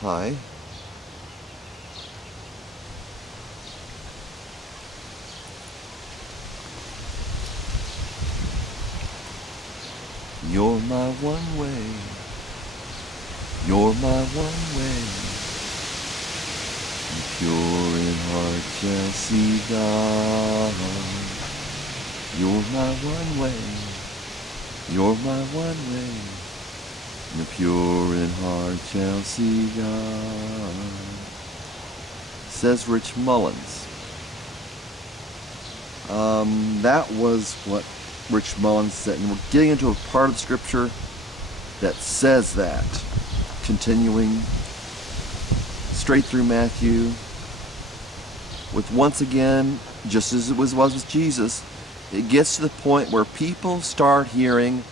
Hi. You're my one way. You're my one way. The pure in heart shall see God. You're my one way. You're my one way. The pure in heart shall see God. Says Rich Mullins. That was what Rich Mullins said. And we're getting into a part of the scripture that says that. Continuing straight through Matthew with, once again, just as it was with Jesus, it gets to the point where people start hearing,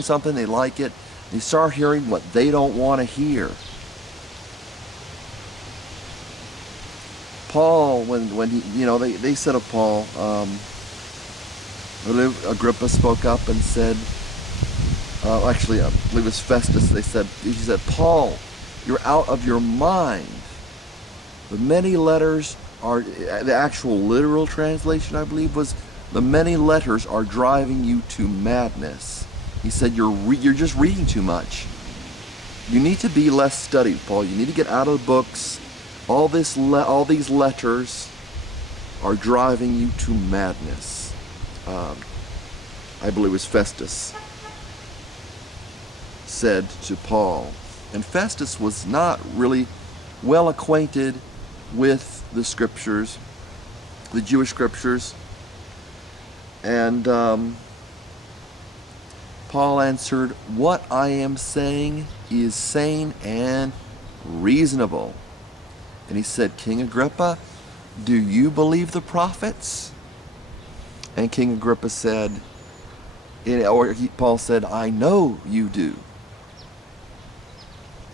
something, they like it, they start hearing what they don't want to hear. Paul, when he, they said of Paul, Agrippa spoke up and said, actually, I believe it was Festus, he said, Paul, you're out of your mind. The many letters are, the actual literal translation, I believe, was, the many letters are driving you to madness. He said, you're just reading too much. You need to be less studied, Paul. You need to get out of the books. All these letters are driving you to madness. I believe it was Festus said to Paul. And Festus was not really well acquainted with the scriptures, the Jewish scriptures. And Paul answered, what I am saying is sane and reasonable. And he said, King Agrippa, do you believe the prophets? And King Agrippa said, Paul said, I know you do.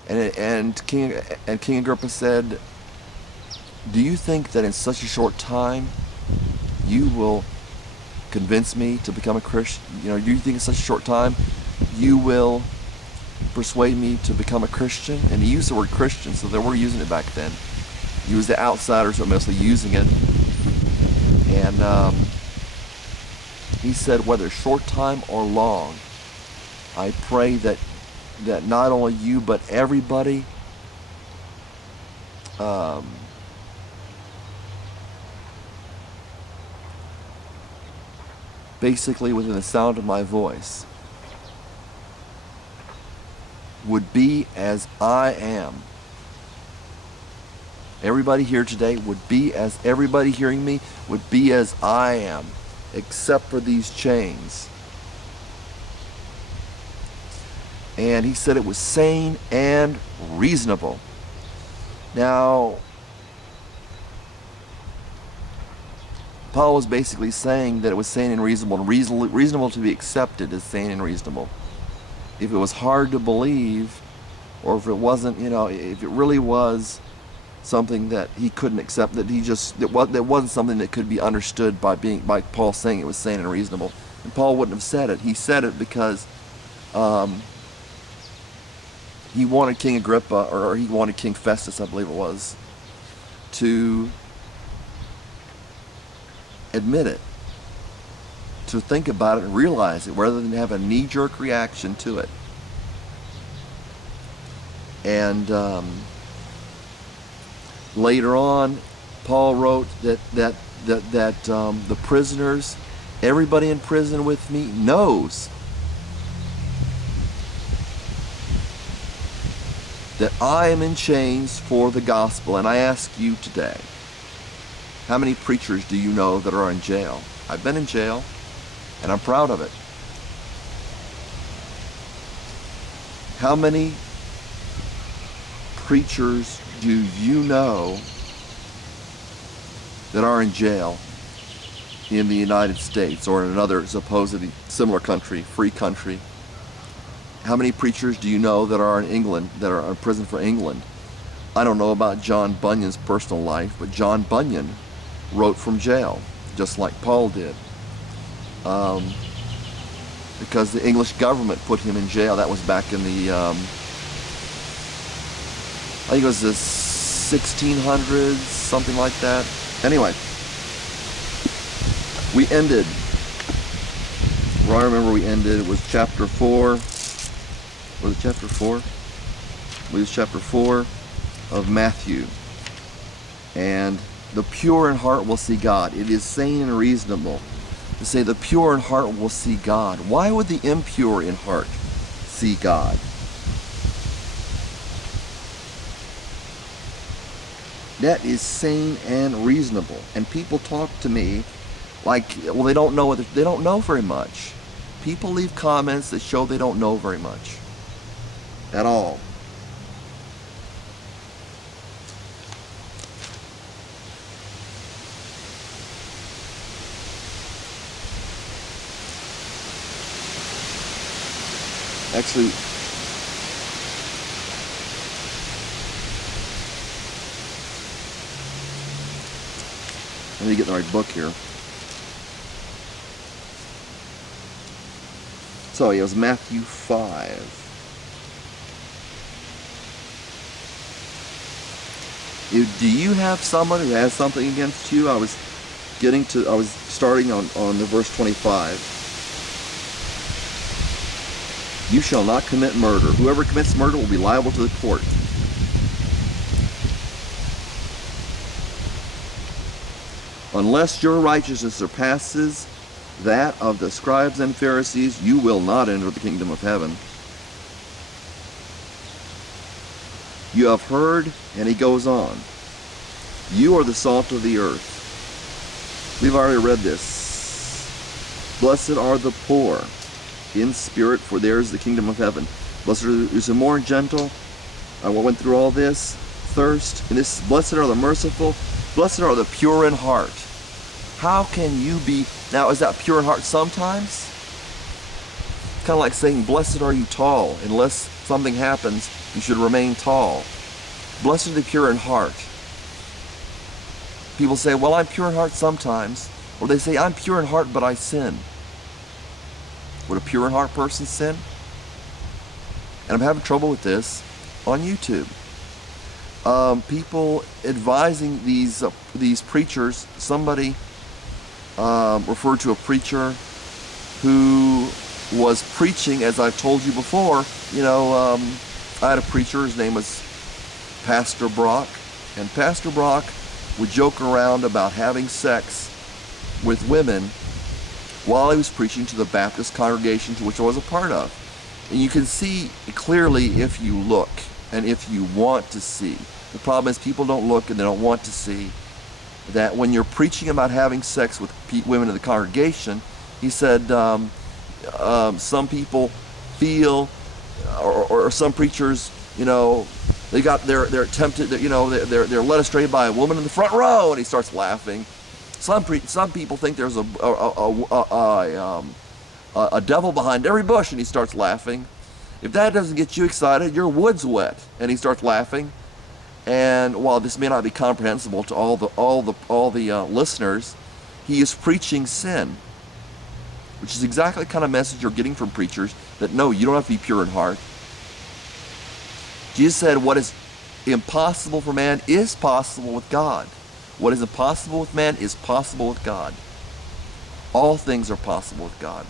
And King Agrippa said, do you think that in such a short time you will convince me to become a Christian? Do you think in such a short time you will persuade me to become a Christian? And he used the word Christian, so they were using it back then. He was the outsiders who were mostly using it. And he said, whether short time or long, I pray that not only you, but everybody basically within the sound of my voice would be as I am. Everybody here today would be as, everybody hearing me would be as I am, except for these chains. And he said it was sane and reasonable. Now, Paul was basically saying that it was sane and reasonable to be accepted as sane and reasonable. If it was hard to believe, or if it wasn't, if it really was something that he couldn't accept, that wasn't something that could be understood by Paul saying it was sane and reasonable. And Paul wouldn't have said it. He said it because he wanted King Agrippa, or he wanted King Festus, I believe it was, to admit it, to think about it and realize it, rather than have a knee-jerk reaction to it. And later on, Paul wrote that the prisoners, everybody in prison with me knows that I am in chains for the gospel. And I ask you today, how many preachers do you know that are in jail? I've been in jail, and I'm proud of it. How many preachers do you know that are in jail in the United States or in another supposedly similar country, free country? How many preachers do you know that are in England, that are in prison for England? I don't know about John Bunyan's personal life, but John Bunyan wrote from jail, just like Paul did. Because the English government put him in jail. That was back in the I think it was the 1600s, something like that. Anyway, we ended, where I remember we ended was chapter 4. Was it chapter 4? I believe it's chapter 4 of Matthew. And the pure in heart will see God. It is sane and reasonable to say the pure in heart will see God. Why would the impure in heart see God? That is sane and reasonable. And people talk to me like, well, they don't know very much. People leave comments that show they don't know very much at all. Actually, let me get the right book here. So it was Matthew 5. Do you have someone who has something against you? I was starting on the verse 25. You shall not commit murder. Whoever commits murder will be liable to the court. Unless your righteousness surpasses that of the scribes and Pharisees, you will not enter the kingdom of heaven. You have heard, and he goes on, you are the salt of the earth. We've already read this. Blessed are the poor in spirit, for theirs is the kingdom of heaven. Blessed are the more gentle. I went through all this. Thirst. And this, blessed are the merciful. Blessed are the pure in heart. How can you be, now is that pure in heart sometimes? Kind of like saying, blessed are you tall. Unless something happens, you should remain tall. Blessed are the pure in heart. People say, well, I'm pure in heart sometimes. Or they say, I'm pure in heart, but I sin. Would a pure in heart person sin? And I'm having trouble with this on YouTube. People advising these preachers. Somebody referred to a preacher who was preaching, as I've told you before. I had a preacher. His name was Pastor Brock, and Pastor Brock would joke around about having sex with women while he was preaching to the Baptist congregation to which I was a part of. And you can see clearly if you look and if you want to see. The problem is people don't look and they don't want to see that when you're preaching about having sex with women in the congregation, he said some people feel, or some preachers, they're tempted, they're led astray by a woman in the front row, and he starts laughing. Some people think there's a devil behind every bush, and he starts laughing. If that doesn't get you excited, your wood's wet, and he starts laughing. And while this may not be comprehensible to all the listeners, he is preaching sin, which is exactly the kind of message you're getting from preachers that no, you don't have to be pure in heart. Jesus said, what is impossible for man is possible with God. What is impossible with man is possible with God. All things are possible with God.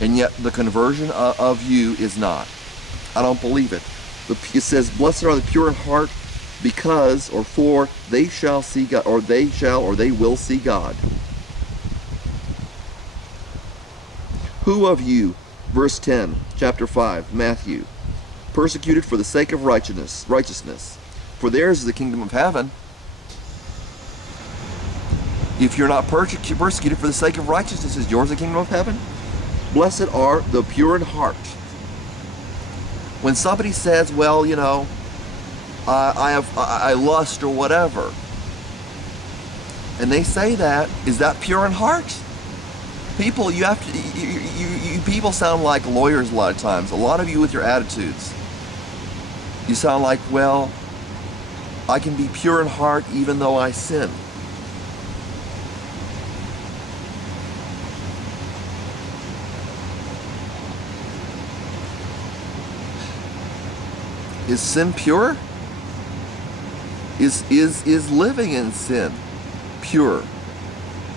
And yet the conversion of you is not. I don't believe it. It says, blessed are the pure in heart, because, or for, they shall see God, or they will see God. Who of you, verse 10, chapter 5, Matthew, persecuted for the sake of righteousness, for theirs is the kingdom of heaven. If you're not persecuted for the sake of righteousness, is yours the kingdom of heaven? Blessed are the pure in heart. When somebody says, well, I lust or whatever, and they say that, is that pure in heart? People, you people sound like lawyers a lot of times. A lot of you with your attitudes. You sound like, well, I can be pure in heart even though I sin. Is sin pure? Is living in sin pure?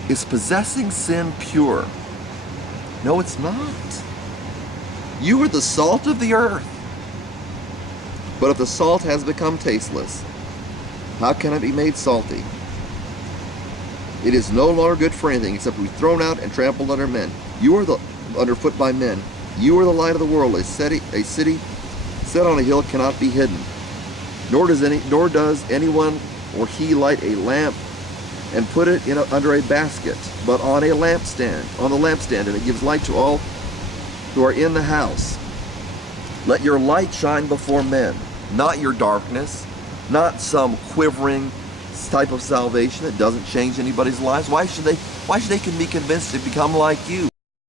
Is possessing sin pure? No, it's not. You are the salt of the earth. But if the salt has become tasteless, how can it be made salty? It is no longer good for anything except to be thrown out and trampled under men. You are underfoot by men. You are the light of the world. A city set on a hill cannot be hidden. Nor does anyone or he light a lamp and put it under a basket, but on the lampstand, and it gives light to all who are in the house. Let your light shine before men, not your darkness, not some quivering type of salvation that doesn't change anybody's lives. Why should they be convinced to become like you?